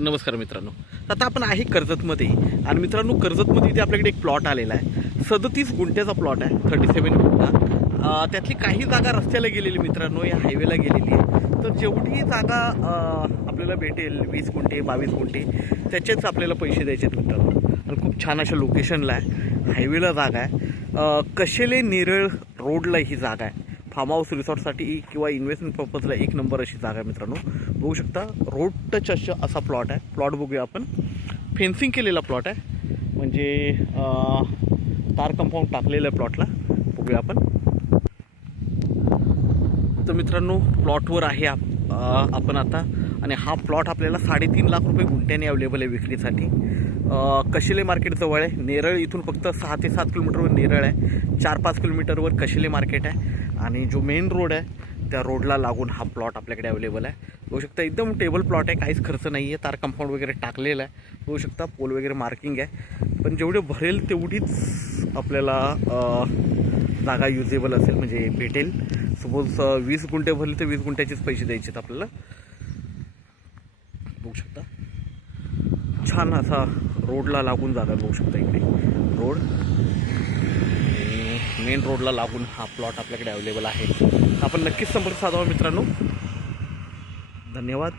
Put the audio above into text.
नमस्कार मित्रांनो. आता आपण आहे कर्जतमध्ये आणि मित्रांनो कर्जतमध्ये इथे आपल्याकडे एक प्लॉट आलेला आहे. 37 गुंठ्याचा प्लॉट आहे, 37 गुंठा. त्यातली काही जागा रस्त्याला गेलेली मित्रांनो, या हायवेला गेलेली आहे. तर जेवढी जागा आपल्याला भेटेल 20 गुंठे 22 गुंठे त्याचेच आपल्याला पैसे द्यायचे आहेत मित्रांनो. आणि खूप छान अशा लोकेशनला आहे, हायवेला जागा आहे. कशेले नेरळ रोडला ही जागा आहे. फार्म हाऊस रिसॉर्टसाठी किंवा इन्व्हेस्टमेंट पर्पजला एक नंबर अशी जागा आहे मित्रांनो. बघू शकता रोड टच असा प्लॉट आहे. प्लॉट बघूया आपण. फेन्सिंग केलेला प्लॉट आहे, म्हणजे तार कंपाऊंड टाकलेलं आहे प्लॉटला. बघूया आपण. तर मित्रांनो प्लॉटवर आहे आपण आता. आणि हा प्लॉट आपल्याला 3.5 लाख रुपये गुंठ्याने अवेलेबल आहे विक्रीसाठी. कशेले मार्केट जवळ आहे. नेरळ इथून फक्त 6 ते 7 किलोमीटरवर नेरळ आहे. 4-5 किलोमीटरवर कशेले मार्केट आहे. आणि जो मेन रोड आहे त्या रोडला लागून हा प्लॉट आपल्याकडे अवेलेबल आहे. बघू शकता एकदम टेबल प्लॉट आहे, काहीच खर्च नाही आहे. तार कंपाऊंड वगैरे टाकलेलं आहे. बघू शकता पोल वगैरे मार्किंग आहे. पण जेवढे भरेल तेवढीच आपल्याला जागा युजेबल असेल, म्हणजे भेटेल. सपोज 20 गुंठे भरले तर 20 गुंठ्याचेच पैसे द्यायचे आहेत आपल्याला. बघू शकता छान असा रोडला लागून जागा. बघू शकता इकडे रोड, मेन रोडला लागून हा प्लॉट आपल्याकडे अवेलेबल आहे. आपण नक्कीच संपर्क साधावा मित्रांनो. धन्यवाद.